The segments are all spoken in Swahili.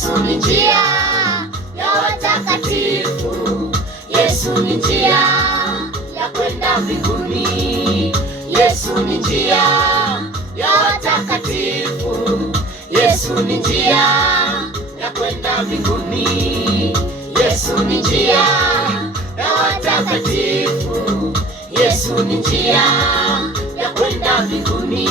Yesu ni njia ya watakatifu. Yesu ni njia ya kwenda mbinguni. Yesu ni njia ya watakatifu. Yesu ni njia ya kwenda mbinguni. Yesu ni njia ya watakatifu. Yesu ni njia ya kwenda mbinguni.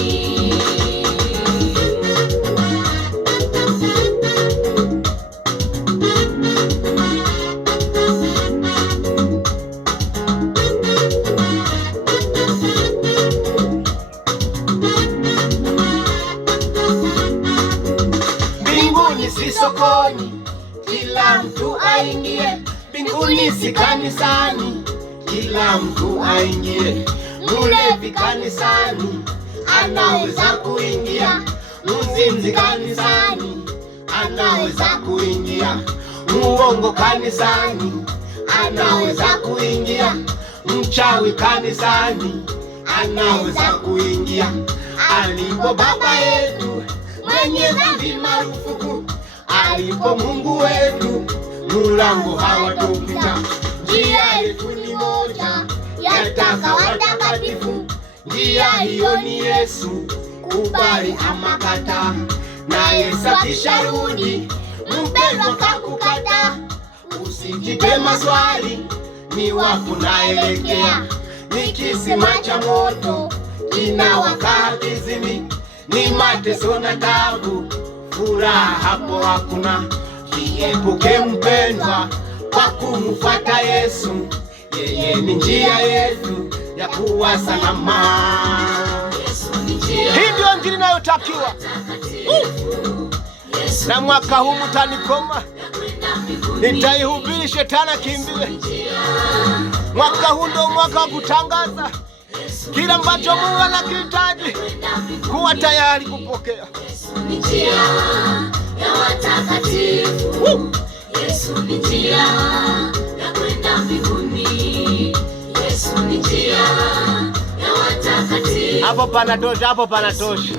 Mbinguni si sokoni, kila mtu aingie. Mbinguni si kanisani, kila mtu aingie. Mlevi kanisani anaweza kuingia, mzinzi kanisani anaweza kuingia, muongo kanisani anaweza kuingia, mchawi kanisani anaweza kuingia. Alipo Baba yetu mwenye dhambi marufuku, alipo Mungu wetu mulango hawatopita. Njia yetu ni moja, yataka watakatifu. Njia hiyo ni Yesu, kubali ama kataa. Na Yesu akisharudi, mpendwa kakukata. Usijipe maswali, ni wapi unaelekea? Ni kisima cha moto kinawaka hakizimi, ni mateso na taabu, furaha hapo hakuna. Jiepuke mpendwa kwa kumfuata Yesu, yeye ni njia yetu ya kuwa salama. Hii ndio injili inayotakiwa. Na mwaka huu mtanikoma, nitaihubiri shetani akimbie. Mwaka huu ndio mwaka wa kutangaza kila ambacho Mungu anakihitaji, kuwa tayari kupokea. Yesu ni njia ya watakatifu. Yesu ni njia ya kwenda mbinguni. Yesu ni njia ya watakatifu. Hapo panatosha, hapo panatosha.